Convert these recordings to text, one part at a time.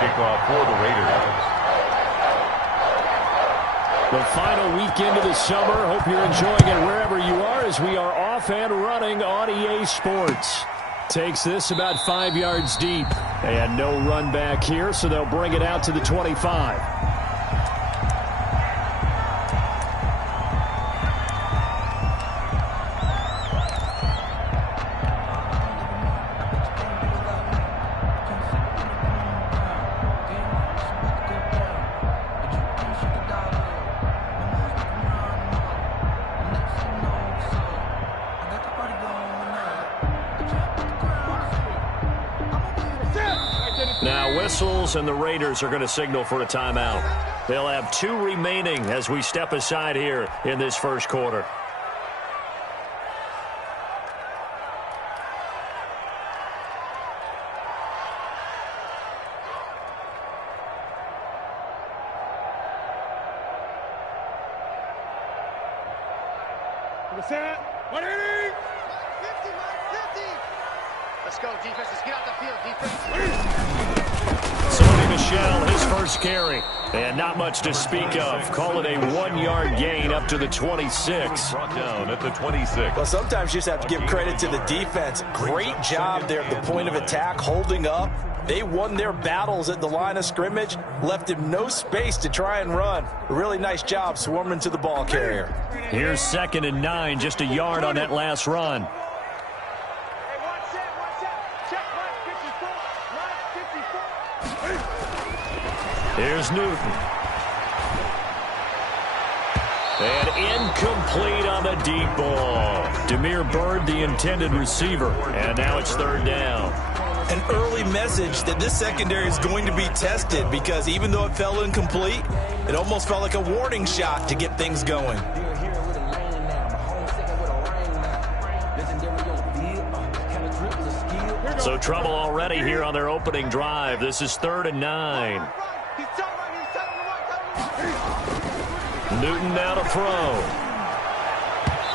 kickoff for the Raiders. The final weekend of the summer. Hope you're enjoying it wherever you are as we are off and running on EA Sports. Takes this about 5 yards deep. And no run back here, so they'll bring it out to the 25. And the Raiders are going to signal for a timeout. They'll have 2 remaining as we step aside here in this first quarter. Let's go, defense. Let's get out the field, defense. His first carry, and not much to speak of. Call it a 1-yard gain up to the 26. Brought down at the 26. Well, sometimes you just have to give credit to the defense. Great job there at the point of attack, holding up. They won their battles at the line of scrimmage, left him no space to try and run. A really nice job swarming to the ball carrier. Here's 2nd and 9, just a yard on that last run. Here's Newton. And incomplete on the deep ball. Demir Bird, the intended receiver. And now it's 3rd down. An early message that this secondary is going to be tested because even though it fell incomplete, it almost felt like a warning shot to get things going. So trouble already here on their opening drive. This is 3rd and 9. Newton now to throw.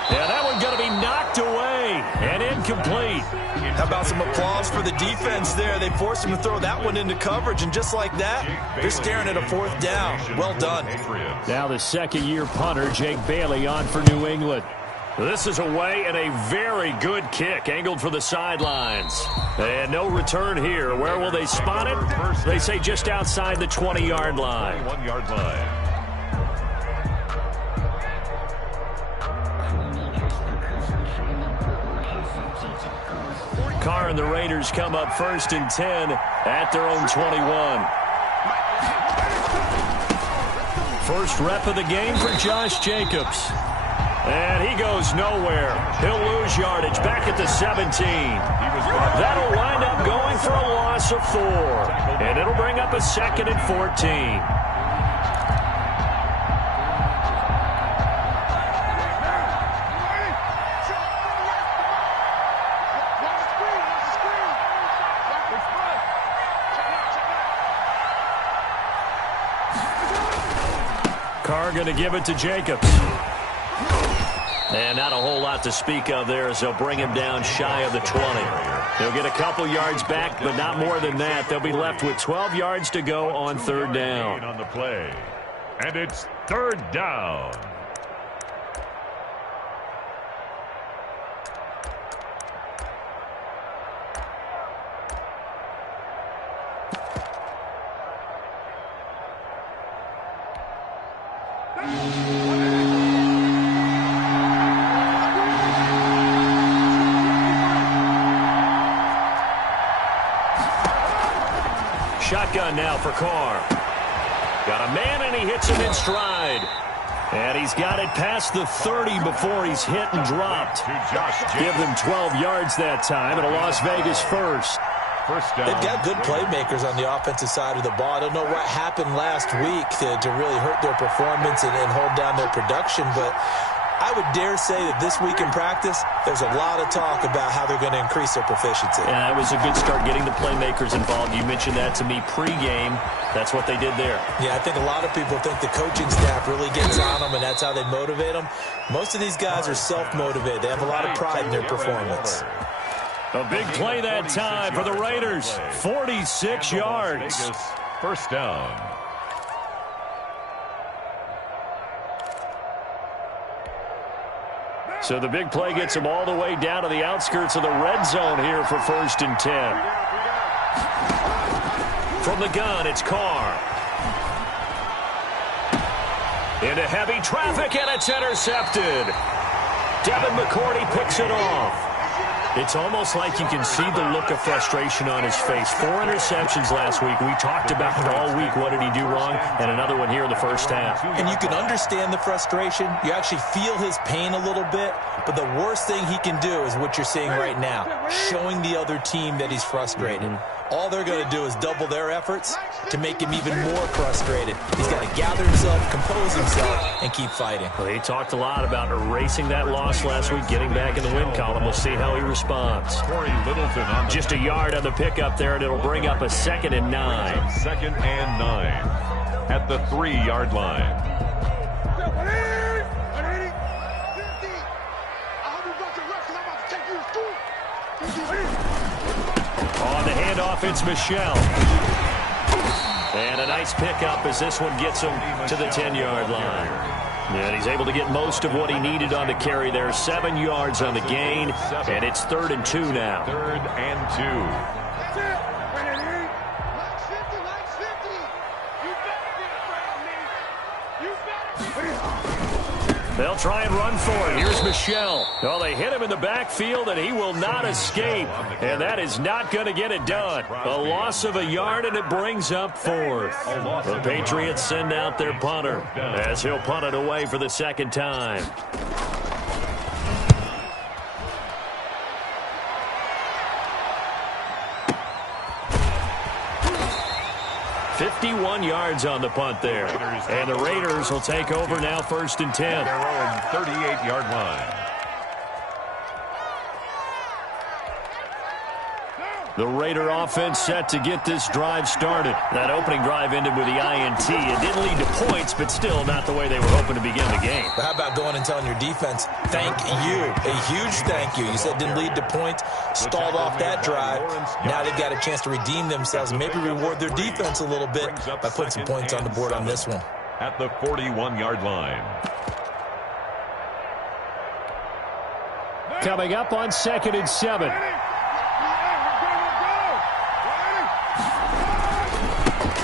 Yeah, that one going to be knocked away and incomplete. How about some applause for the defense there? They forced him to throw that one into coverage, and just like that, they're staring at a 4th down. Well done. Now the 2nd-year punter, Jake Bailey, on for New England. This is away and a very good kick, angled for the sidelines. And no return here. Where will they spot it? They say just outside the 20-yard line. 1-yard line. Carr and the Raiders come up 1st and 10 at their own 21. First rep of the game for Josh Jacobs. And he goes nowhere. He'll lose yardage back at the 17. That'll wind up going for a loss of 4. And it'll bring up a 2nd and 14. Carr going to give it to Jacobs. And not a whole lot to speak of there as they'll bring him down shy of the 20. They'll get a couple yards back, but not more than that. They'll be left with 12 yards to go on 3rd down. On the play. And it's 3rd down. Shotgun now for Carr. Got a man, and he hits him in stride. And he's got it past the 30 before he's hit and dropped. Give them 12 yards that time, and a Las Vegas first. They've got good playmakers on the offensive side of the ball. I don't know what happened last week to really hurt their performance and hold down their production, but I would dare say that this week in practice, there's a lot of talk about how they're going to increase their proficiency. And that was a good start getting the playmakers involved. You mentioned that to me pregame. That's what they did there. Yeah, I think a lot of people think the coaching staff really gets on them, and that's how they motivate them. Most of these guys are self-motivated. They have a lot of pride in their performance. A big play that time for the Raiders. 46 yards. first down. So the big play gets him all the way down to the outskirts of the red zone here for 1st and 10. From the gun, it's Carr. Into heavy traffic, and it's intercepted. Devin McCourty picks it off. It's almost like you can see the look of frustration on his face. 4 interceptions last week. We talked about it all week. What did he do wrong? And another one here in the first half. And you can understand the frustration. You actually feel his pain a little bit. But the worst thing he can do is what you're seeing right now, showing the other team that he's frustrated. All they're going to do is double their efforts to make him even more frustrated. He's got to gather himself, compose himself, and keep fighting. Well, he talked a lot about erasing that loss last week, getting back in the win column. We'll see how he responds. Just a yard on the pickup there, and it'll bring up a 2nd and 9. 2nd and 9 at the 3-yard line. On the handoff, it's Michelle. And a nice pickup as this one gets him to the 10-yard line. And he's able to get most of what he needed on the carry there. 7 yards on the gain, and it's 3rd and 2 now. 3rd and 2. They'll try and run for it. Here's Michelle. Well, they hit him in the backfield, and he will not escape. And that is not going to get it done. A loss of a yard, and it brings up 4th. The Patriots send out their punter as he'll punt it away for the 2nd time. 51 yards on the punt there. And the Raiders will take over now 1st and 10. Their own 38-yard line. The Raider offense set to get this drive started. That opening drive ended with the INT. It didn't lead to points, but still not the way they were hoping to begin the game. But how about going and telling your defense, thank you, a huge thank you. You said didn't lead to points, stalled off that drive. Now they've got a chance to redeem themselves and maybe reward their defense a little bit by putting some points on the board on this one. At the 41-yard line. Coming up on 2nd and 7.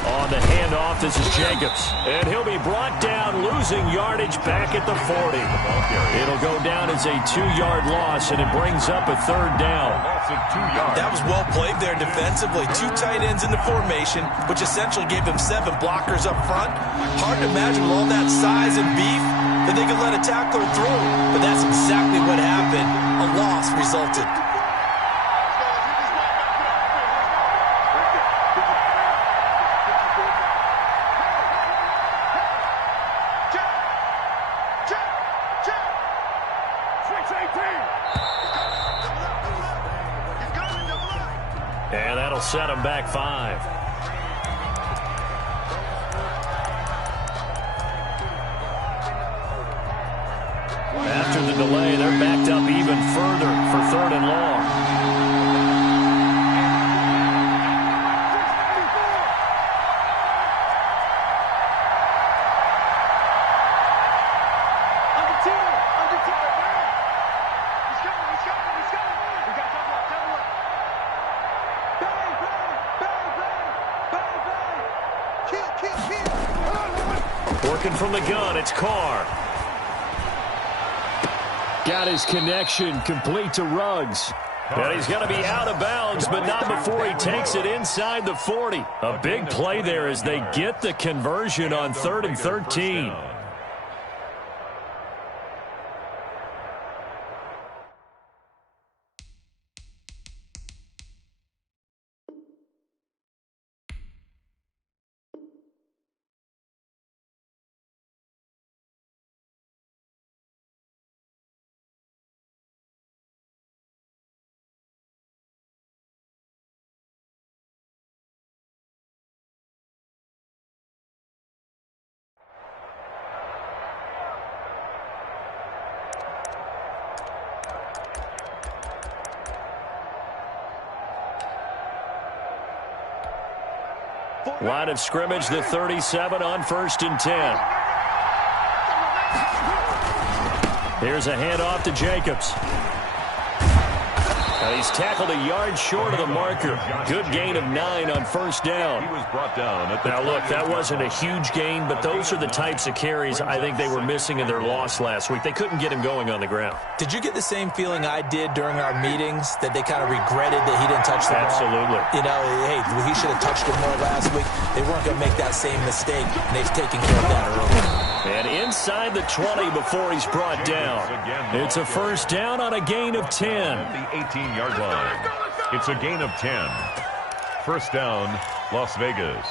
On the handoff, this is Jacobs. And he'll be brought down, losing yardage back at the 40. It'll go down as a 2-yard loss, and it brings up a 3rd down. That was well played there defensively. 2 tight ends in the formation, which essentially gave them 7 blockers up front. Hard to imagine with all that size and beef that they could let a tackler through. But that's exactly what happened. A loss resulted. And that'll set him back 5. After the delay, they're backed up even further for 3rd and long. Working from the gun, it's Carr. Got his connection complete to Ruggs. And he's going to be out of bounds, but not before he takes it inside the 40. A big play there as they get the conversion on 3rd and 13. Line of scrimmage, the 37 on 1st and 10. Here's a handoff to Jacobs. Now he's tackled a yard short of the marker. Good gain of 9 on 1st down. He was brought down at the Now, look, that wasn't a huge gain, but those are the types of carries I think they were missing in their loss last week. They couldn't get him going on the ground. Did you get the same feeling I did during our meetings, that they kind of regretted that he didn't touch the ball? Absolutely. You know, hey, he should have touched it more last week. They weren't going to make that same mistake, and they've taken care of that early. And inside the 20 before he's brought down. It's a 1st down on a gain of 10. The 18-yard line. It's a gain of 10. 1st down, Las Vegas.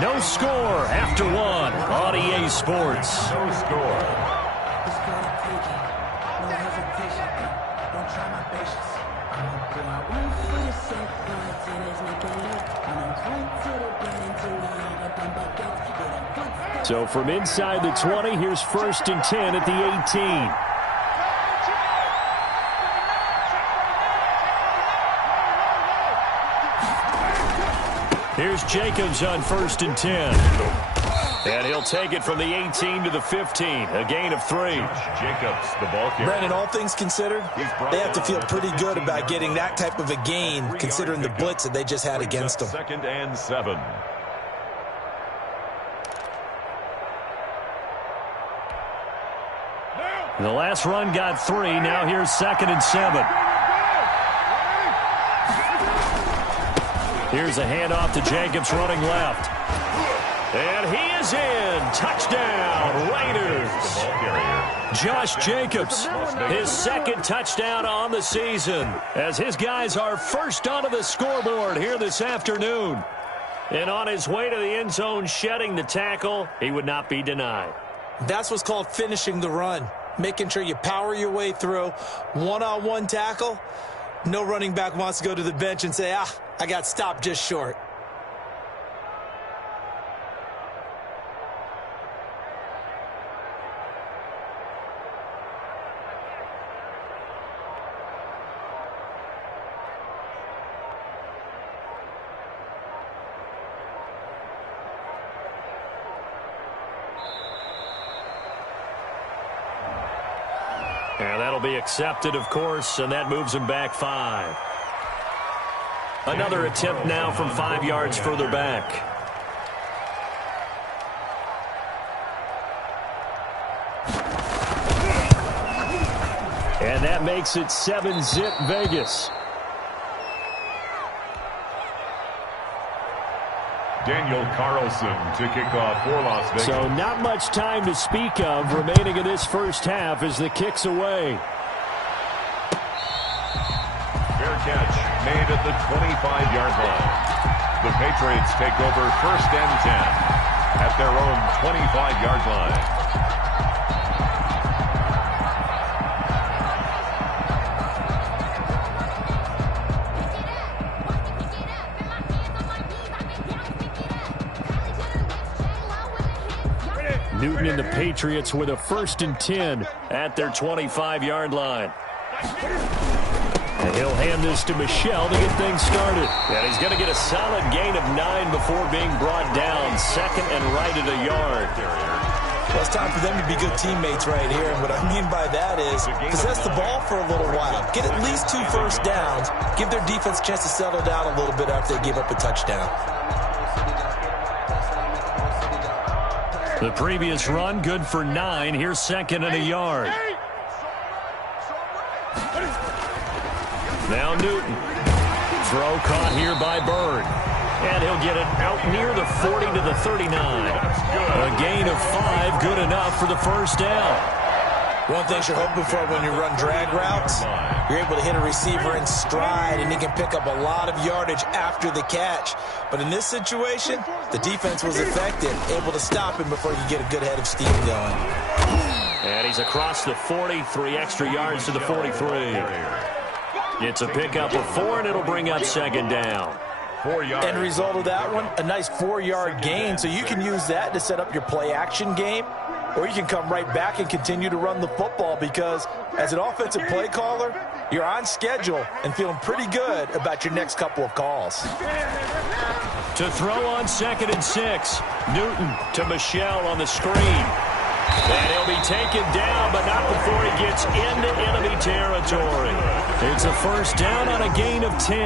No score after 1 on EA Sports. No score. So from inside the 20, here's 1st and 10 at the 18. Here's Jacobs on 1st and 10. And he'll take it from the 18 to the 15. A gain of 3. Jacobs, the ball carrier. Brandon, all things considered, they have to feel pretty good about getting that type of a gain, considering the blitz that they just had against them. 2nd and 7. The last run got 3. Now here's 2nd and 7. Here's a handoff to Jacobs running left. And he is in. Touchdown, Raiders. Josh Jacobs, his 2nd touchdown on the season, as his guys are first onto the scoreboard here this afternoon. And on his way to the end zone, shedding the tackle, he would not be denied. That's what's called finishing the run. Making sure you power your way through. One-on-one tackle. No running back wants to go to the bench and say, I got stopped just short. And that'll be accepted, of course, and that moves him back 5. Another attempt now from 5 yards further back. And that makes it 7-zip Vegas. Daniel Carlson to kick off for Las Vegas. So not much time to speak of remaining in this first half as the kick's away. Fair catch made at the 25-yard line. The Patriots take over 1st and 10 at their own 25-yard line. Newton and the Patriots with a 1st and 10 at their 25-yard line. And he'll hand this to Michel to get things started. And he's going to get a solid gain of 9 before being brought down. 2nd and right at a yard. Well, it's time for them to be good teammates right here. And what I mean by that is possess the ball for a little while. Get at least 2 first downs. Give their defense a chance to settle down a little bit after they give up a touchdown. The previous run, good for 9. Here's 2nd and a yard. Now Newton. Throw caught here by Bird. And he'll get it out near the 40 to the 39. A gain of 5, good enough for the 1st down. One thing you're hoping for when you run drag routes, you're able to hit a receiver in stride, and he can pick up a lot of yardage after the catch. But in this situation, the defense was effective, able to stop him before you get a good head of steam going. And he's across the 40, 3 extra yards to the 43. It's a pickup of 4, and it'll bring up 2nd down. 4 yards. End result of that one, a nice 4-yard gain, so you can use that to set up your play-action game. or you can come right back and continue to run the football, because as an offensive play caller, you're on schedule and feeling pretty good about your next couple of calls. To throw on 2nd and 6. Newton to Michelle on the screen. And he'll be taken down, but not before he gets into enemy territory. It's a first down on a gain of 10.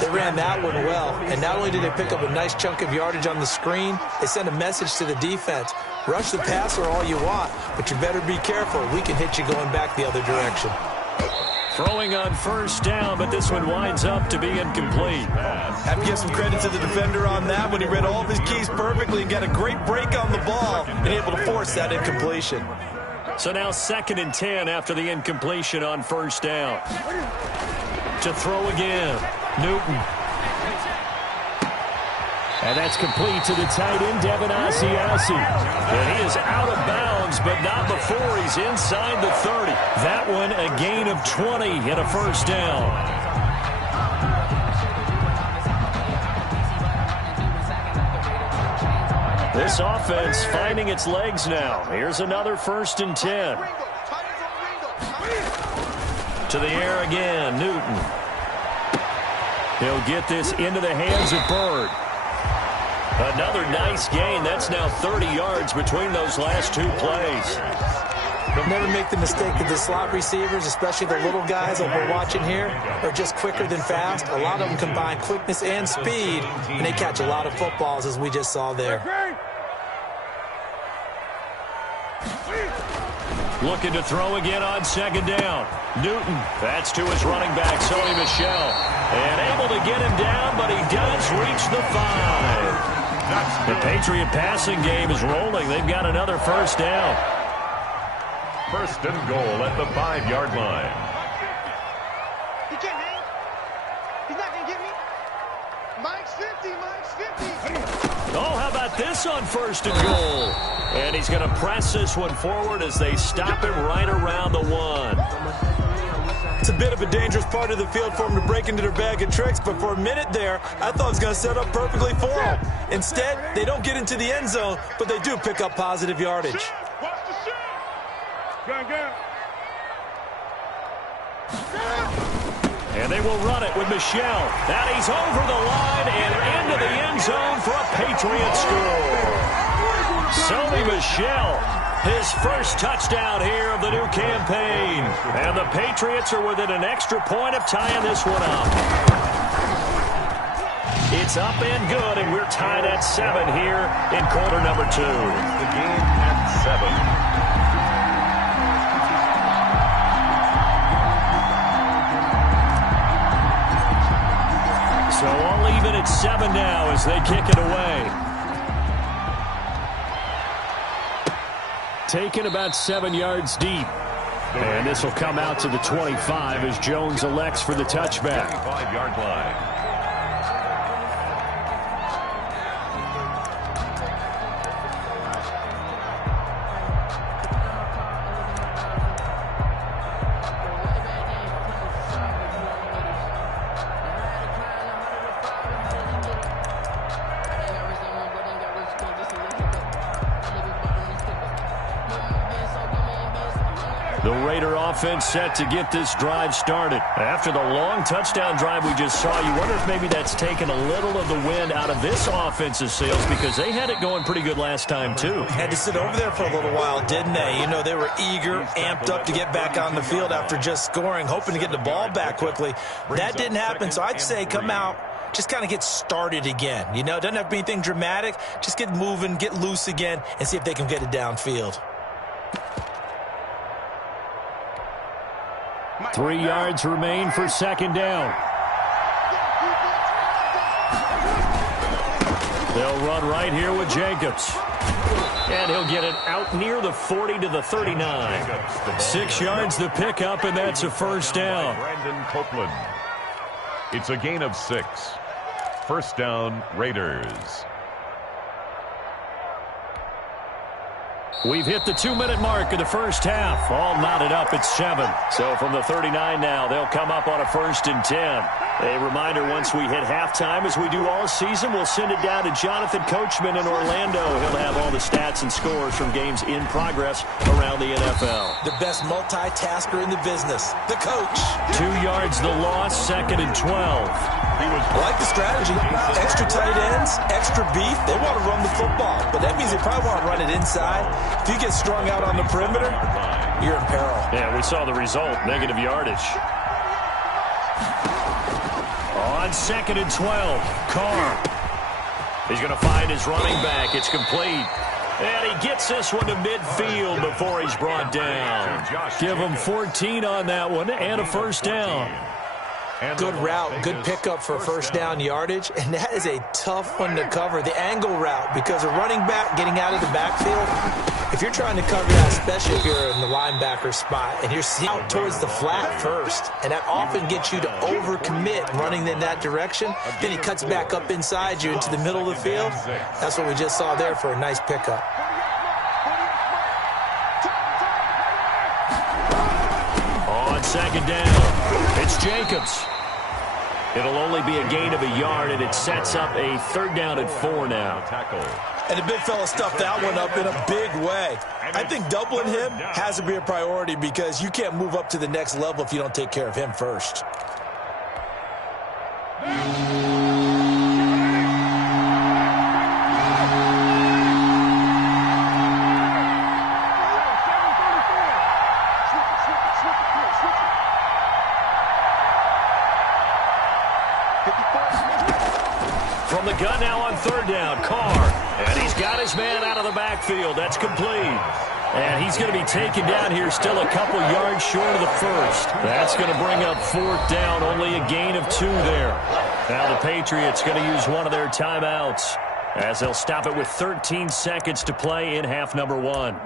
They ran that one well, and not only did they pick up a nice chunk of yardage on the screen, they sent a message to the defense. Rush the passer all you want, but you better be careful. We can hit you going back the other direction. Throwing on first down, but this one winds up to be incomplete. Have to give some credit to the defender on that one. He read all of his keys perfectly and got a great break on the ball and able to force that incompletion. So now 2nd and 10 after the incompletion on first down. To throw again, Newton. And that's complete to the tight end, Devin Asiasi. And he is out of bounds, but not before he's inside the 30. That one a gain of 20 and a first down. This offense finding its legs now. Here's another 1st and 10. To the air again, Newton. He'll get this into the hands of Bird. Another nice gain. That's now 30 yards between those last two plays. Never make the mistake that the slot receivers, especially the little guys that we're watching here, are just quicker than fast. A lot of them combine quickness and speed, and they catch a lot of footballs, as we just saw there. Looking to throw again on 2nd down. Newton, that's to his running back, Sony Michel. And able to get him down, but he does reach the 5. The Patriot passing game is rolling. They've got another first down. 1st and goal at the 5-yard line. He can't hang. He's not going to get me. Mike's 50. Mike's 50. Oh, how about this on 1st and goal? And he's going to press this one forward as they stop him right around the 1. It's a bit of a dangerous part of the field for them to break into their bag of tricks, but for a minute there, I thought it was going to set up perfectly for them. Instead, they don't get into the end zone, but they do pick up positive yardage. And they will run it with Michel. That he's over the line and into the end zone for a Patriot score. Sony Michel, his first touchdown here of the new campaign. And the Patriots are within an extra point of tying this one up. It's up and good, and we're tied at 7 here in quarter number 2. The game at 7. So all even at 7 now as they kick it away. Taken about 7 yards deep. And this will come out to the 25 as Jones elects for the touchback. 5-yard line. The Raider offense set to get this drive started. After the long touchdown drive we just saw, you wonder if maybe that's taken a little of the wind out of this offense's sails, because they had it going pretty good last time, too. Had to sit over there for a little while, didn't they? You know, they were eager, amped up to get back on the field after just scoring, hoping to get the ball back quickly. That didn't happen, so I'd say come out, just kind of get started again. You know, doesn't have to be anything dramatic. Just get moving, get loose again, and see if they can get it downfield. 3 yards remain for 2nd down. They'll run right here with Jacobs. And he'll get it out near the 40 to the 39. 6 yards the pickup, and that's a first down. Brandon Copeland. It's a gain of 6. First down, Raiders. We've hit the 2-minute mark of the first half. All knotted up at 7. So from the 39 now, they'll come up on a 1st and 10. A reminder, once we hit halftime, as we do all season, we'll send it down to Jonathan Coachman in Orlando. He'll have all the stats and scores from games in progress around the NFL. The best multitasker in the business, the coach. 2 yards the loss, 2nd and 12. I like the strategy. Extra tight ends, extra beef. They want to run the football, but that means they probably want to run it inside. If you get strung out on the perimeter, you're in peril. Yeah, we saw the result, negative yardage. On 2nd and 12, Carr. He's going to find his running back. It's complete. And he gets this one to midfield before he's brought down. Give him 14 on that one and a 1st down. Good route, good pickup for 1st down yardage, and that is a tough one to cover, the angle route, because a running back getting out of the backfield, if you're trying to cover that, especially if you're in the linebacker spot, and you're out towards the flat first, and that often gets you to overcommit running in that direction, then he cuts back up inside you into the middle of the field. That's what we just saw there for a nice pickup. On 2nd down, it's Jacobs. It'll only be a gain of a yard, and it sets up a 3rd down and 4 now. And the big fella stuffed that one up in a big way. I think doubling him has to be a priority because you can't move up to the next level if you don't take care of him first. From the gun now on 3rd down, Carr. And he's got his man out of the backfield. That's complete. And he's going to be taken down here still a couple yards short of the 1st. That's going to bring up 4th down, only a gain of 2 there. Now the Patriots going to use one of their timeouts as they'll stop it with 13 seconds to play in half number 1.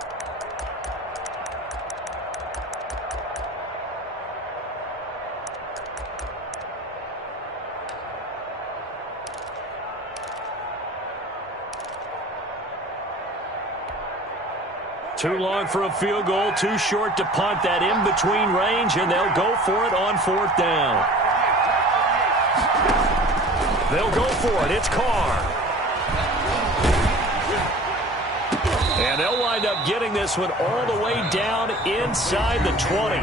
Too long for a field goal, too short to punt. That in-between range, and they'll go for it on 4th down. They'll go for it. It's Carr. And they'll wind up getting this one all the way down inside the 20.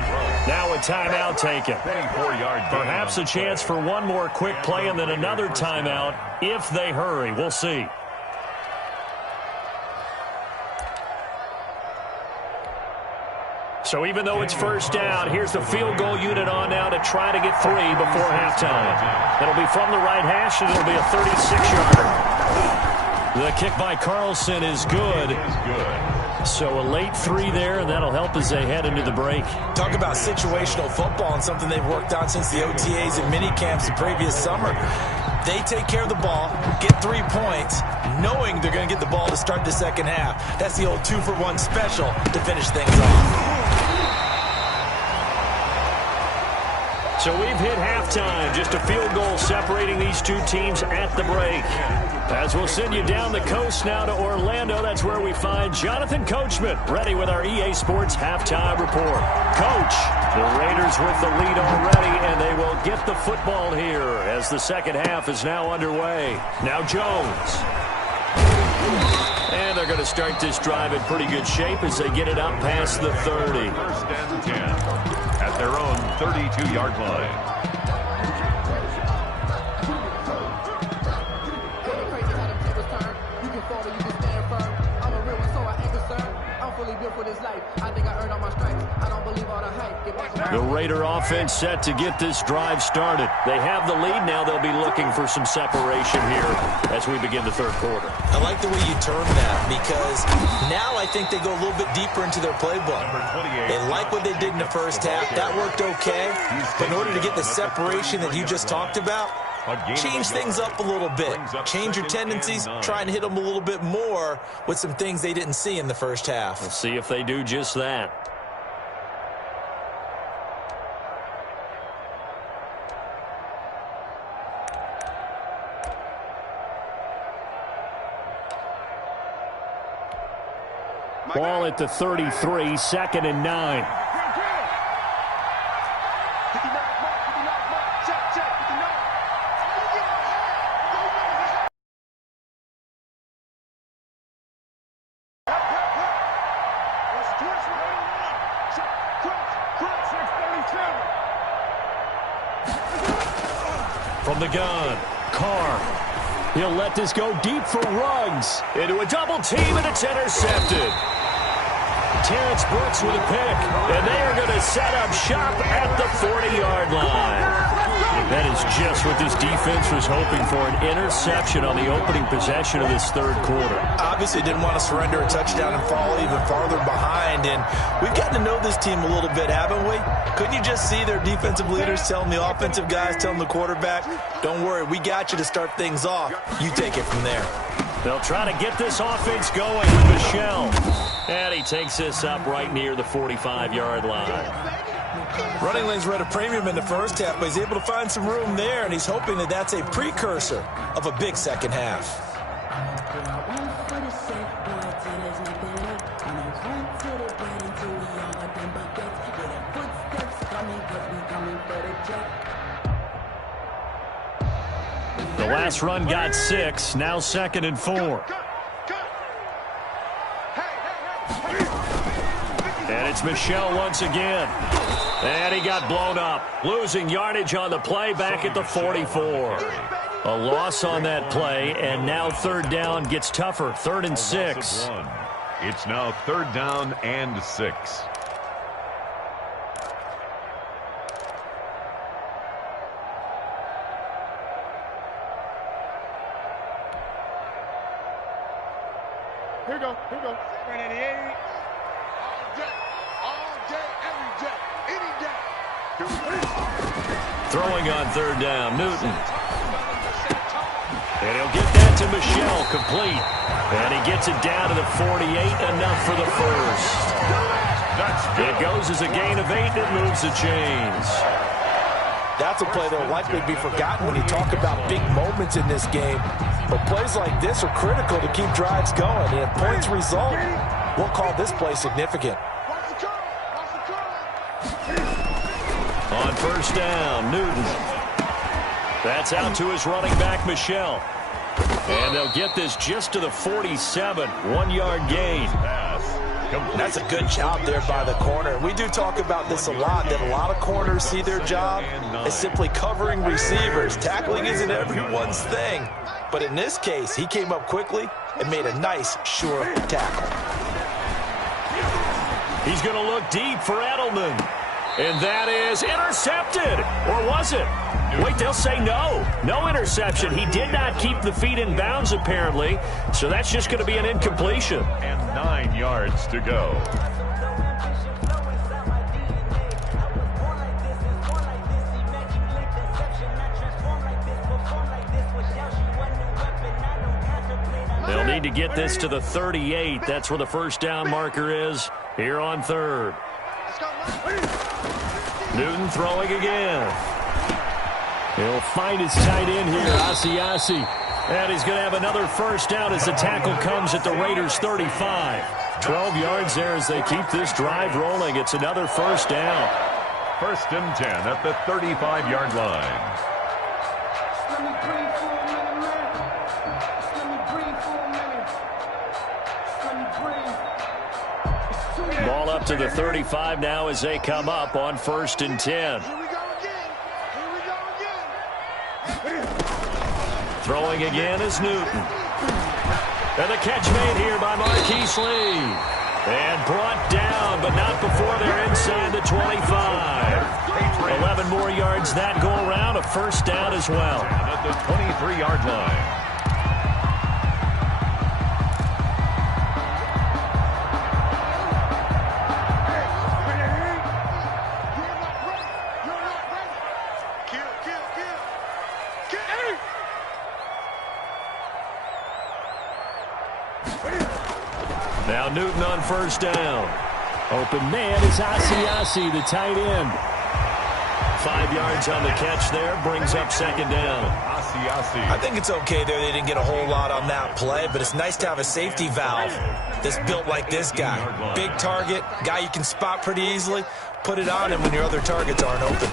Now a timeout taken. Perhaps a chance for one more quick play and then another timeout if they hurry. We'll see. So even though it's 1st down, here's the field goal unit on now to try to get 3 before halftime. It'll be from the right hash, and it'll be a 36-yarder. The kick by Carlson is good. So a late 3 there, and that'll help as they head into the break. Talk about situational football and something they've worked on since the OTAs and mini camps the previous summer. They take care of the ball, get 3 points, knowing they're going to get the ball to start the 2nd half. That's the old 2-for-1 special to finish things off. So we've hit halftime, just a field goal separating these two teams at the break. As we'll send you down the coast now to Orlando, that's where we find Jonathan Coachman, ready with our EA Sports halftime report. Coach, the Raiders with the lead already, and they will get the football here as the 2nd half is now underway. Now Jones. And they're going to start this drive in pretty good shape as they get it up past the 30. 1st and 10 at their own 32-yard line. The Raider offense set to get this drive started. They have the lead now. They'll be looking for some separation here as we begin the 3rd quarter. I like the way you term that because now I think they go a little bit deeper into their playbook. They like what they did in the 1st half. That worked okay. But in order to get the separation that you just talked about, change things up a little bit. Change your tendencies. Try and hit them a little bit more with some things they didn't see in the 1st half. We'll see if they do just that. Ball at the 33, 2nd and 9. From the gun, Carr. He'll let this go deep for Ruggs. Into a double team, and it's intercepted. Terrence Brooks with a pick, and they are going to set up shop at the 40-yard line. That is just what this defense was hoping for, an interception on the opening possession of this third quarter. Obviously didn't want to surrender a touchdown and fall even farther behind, and we've gotten to know this team a little bit, haven't we? Couldn't you just see their defensive leaders telling the offensive guys, telling the quarterback, don't worry, we got you to start things off. You take it from there. They'll try to get this offense going with Michel. And he takes this up right near the 45-yard line. Running lanes were at a premium in the first half, but he's able to find some room there, and he's hoping that that's a precursor of a big second half. The last run got 6, now 2nd and 4. And it's Michel once again. And he got blown up. Losing yardage on the play back at the 44. A loss on that play, and now 3rd down gets tougher. 3rd and 6. It's now 3rd down and 6. Here we go. Right at the 80. All day, every day, any day. Throwing on 3rd down, Newton. And he'll get that to Michel, complete. And he gets it down to the 48, enough for the first. It goes as a gain of 8, and moves the chains. That's a play that will likely be forgotten when you talk about big moments in this game. But plays like this are critical to keep drives going. And if points result, we'll call this play significant. On 1st down, Newton. That's out to his running back, Michel. And they'll get this just to the 47, 1-yard gain. That's a good job there by the corner. We do talk about this a lot, that a lot of corners see their job as simply covering receivers. Tackling isn't everyone's thing. But in this case, he came up quickly and made a nice, sure tackle. He's going to look deep for Edelman. And that is intercepted. Or was it? Wait, they'll say no. No interception. He did not keep the feet in bounds, apparently. So that's just going to be an incompletion. And 9 yards to go. They'll need to get this to the 38. That's where the 1st down marker is here on 3rd. Newton throwing again. He'll find his tight end here, Asiasi. And he's going to have another 1st down as the tackle comes at the Raiders' 35. 12 yards there as they keep this drive rolling. It's another 1st down. 1st and 10 at the 35-yard line. Ball up to the 35 now as they come up on 1st and 10. Throwing again is Newton. And the catch made here by Marquise Lee. And brought down, but not before they're inside the 25. 11 more yards that go around, a 1st down as well. At the 23-yard line. Now Newton on 1st down. Open man is Asiasi, the tight end. 5 yards on the catch there, brings up 2nd down. I think it's okay there. They didn't get a whole lot on that play, but it's nice to have a safety valve that's built like this guy. Big target, guy you can spot pretty easily. Put it on him when your other targets aren't open.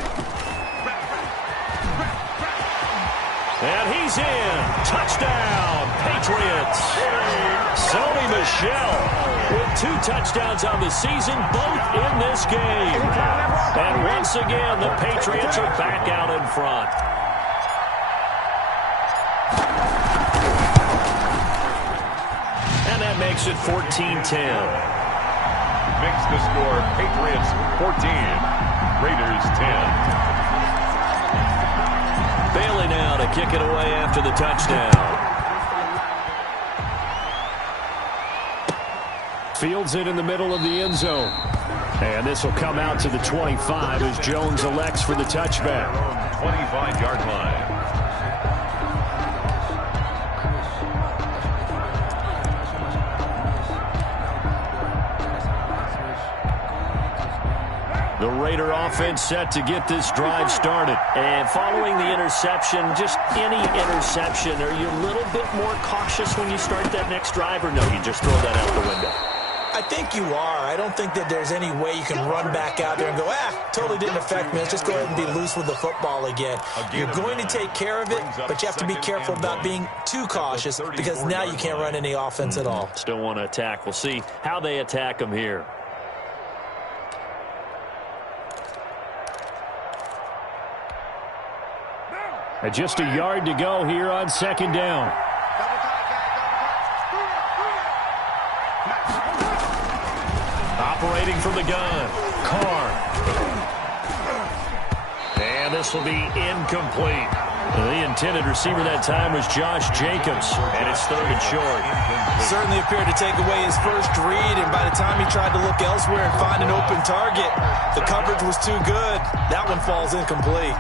And he's in. Touchdown, Patriots. Sony Michel with 2 touchdowns on the season, both in this game. And once again, the Patriots are back out in front. And that makes it 14-10. Makes the score Patriots 14, Raiders 10. Bailey now to kick it away after the touchdown. Fields it in the middle of the end zone. And this will come out to the 25 as Jones elects for the touchback. 25-yard line. The Raider offense set to get this drive started. And following the interception, just any interception, are you a little bit more cautious when you start that next drive, or no, you just throw that out the window? I think you are. I don't think that there's any way you can run back out there and go, totally didn't affect me. Let's just go ahead and be loose with the football again. You're going to take care of it, but you have to be careful about being too cautious because now you can't run any offense at all. Still want to attack. We'll see how they attack them here. And just a yard to go here on second down. Operating from the gun, Carr. And this will be incomplete. The intended receiver that time was Josh Jacobs, and it's 3rd and short. Certainly appeared to take away his first read, and by the time he tried to look elsewhere and find an open target, the coverage was too good. That one falls incomplete.